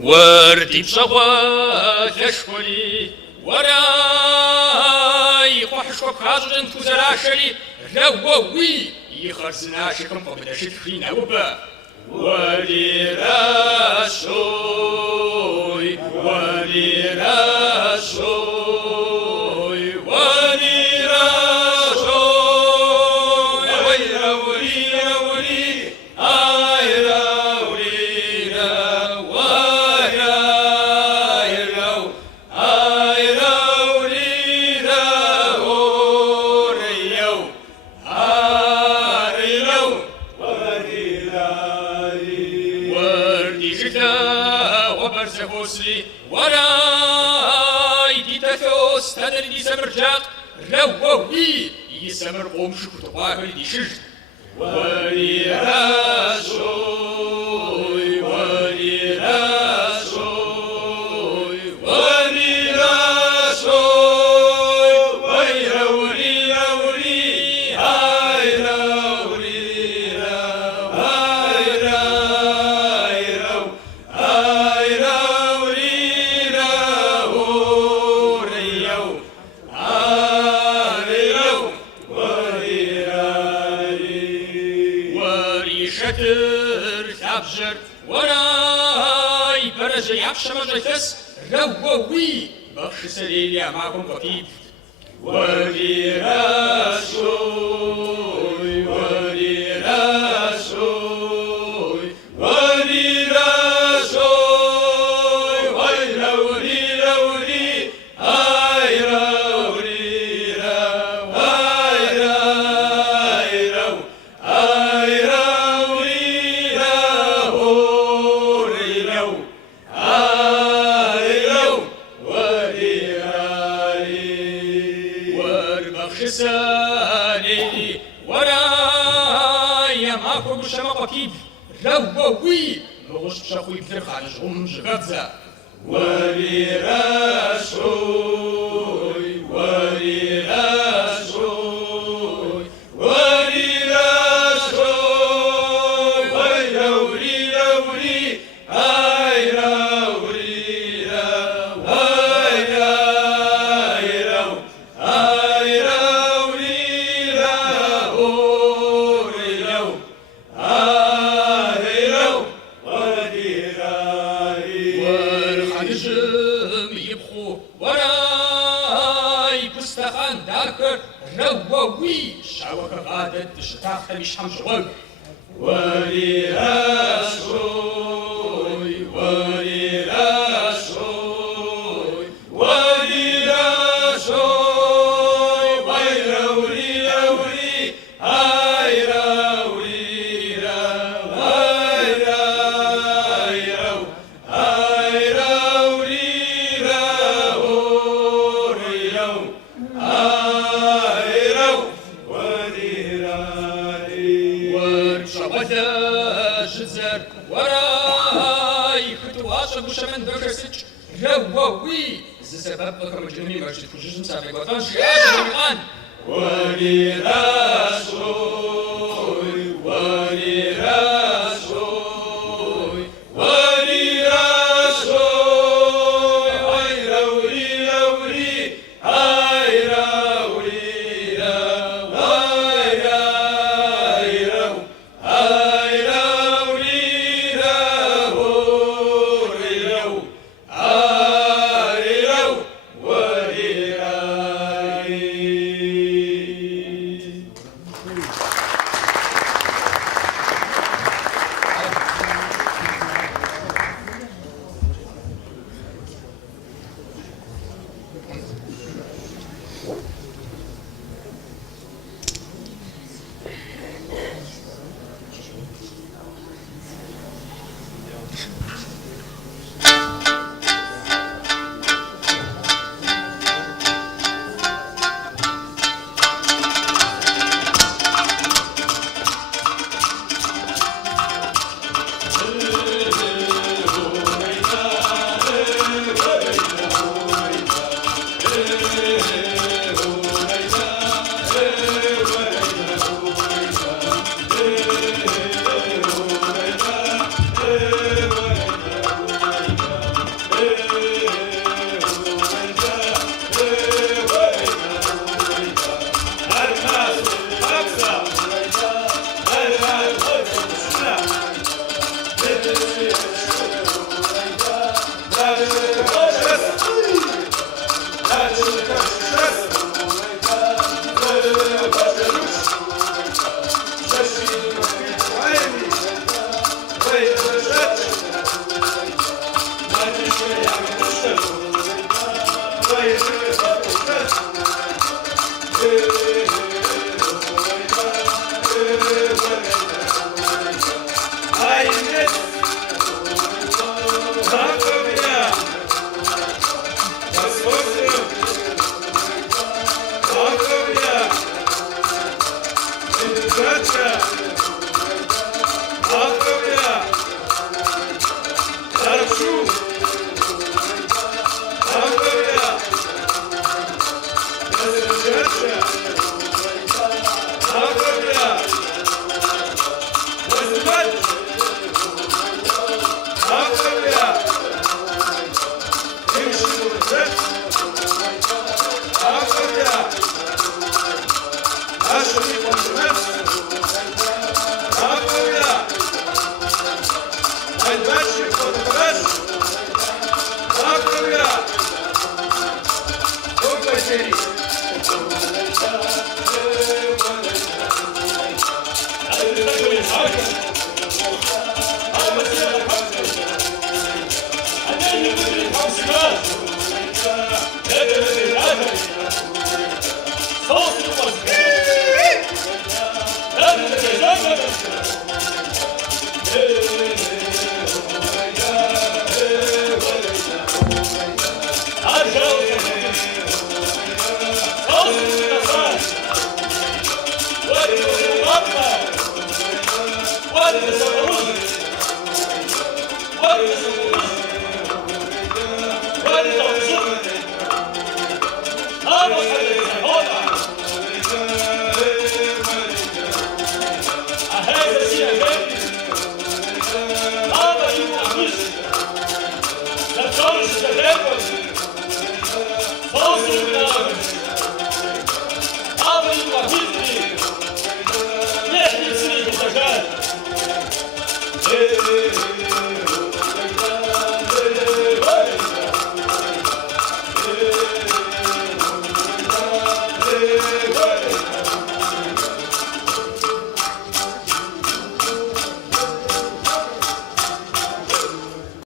وردي بشغوة تشكلي وراي وحشو بخاجر انتو زراشلي رووي يخرزنا شكم فبدا شتفين وبا ولي راشوي ولي راشوي ولي راشوي ويرا وليرا ولي آيرا وليرا ويرا آيرا آيرا وليرا وريو آيرا وليرا وردي جدا وبرزبوسلي وراي دي تثوس تدري سمرجاق رووي يسمر قوم شكو تقاهل دي شجد ولي راسوي ولي راسوي ولي راسوي ويرا وليرا ولي هايرا وليرا هايرا هايرا هايرا وليرا وريو هايرا وليرا وري شتر تبجر وراي برج يعشم جثس رووي بخش سليلي معكم وكيف ولي راسوي ولي راسوي ولي راسوي ويرا وليرا ولي آيرا وليرا آيرا آيرا آيرا وليرا وريرو آيرا وليرا وربخش سالي وراي معكم بشمق وكيف رووي مغش بشاخوي بثر خانج غمج غزة ولي راسوي ولي راسوي ولي راسوي ويرا وليرا ولي آيرا وليرا آيرا آيرا وليرا وريرو آيرا وليرا والخنجم يبخو وراي بستخان داركر رووي شاوك غادت تشتاق مش حمشغل ولي راسوي ولي راسوي ولي راسوي ويرا وليرا ولي آيرا وليرا آيرا آيرا وليرا وريرو آيرا وليرا ورشبدا جزر وراي فتواش بوشمن درسج رووي زسبب بكرجني مرجت وجزم سابق وطن شياش جميعان ولي راسوي ولي راسوي ولي راسوي ويرا وليرا ولي آيرا وليرا آيرا آيرا وليرا وريرو آيرا وليرا Vamos a ver.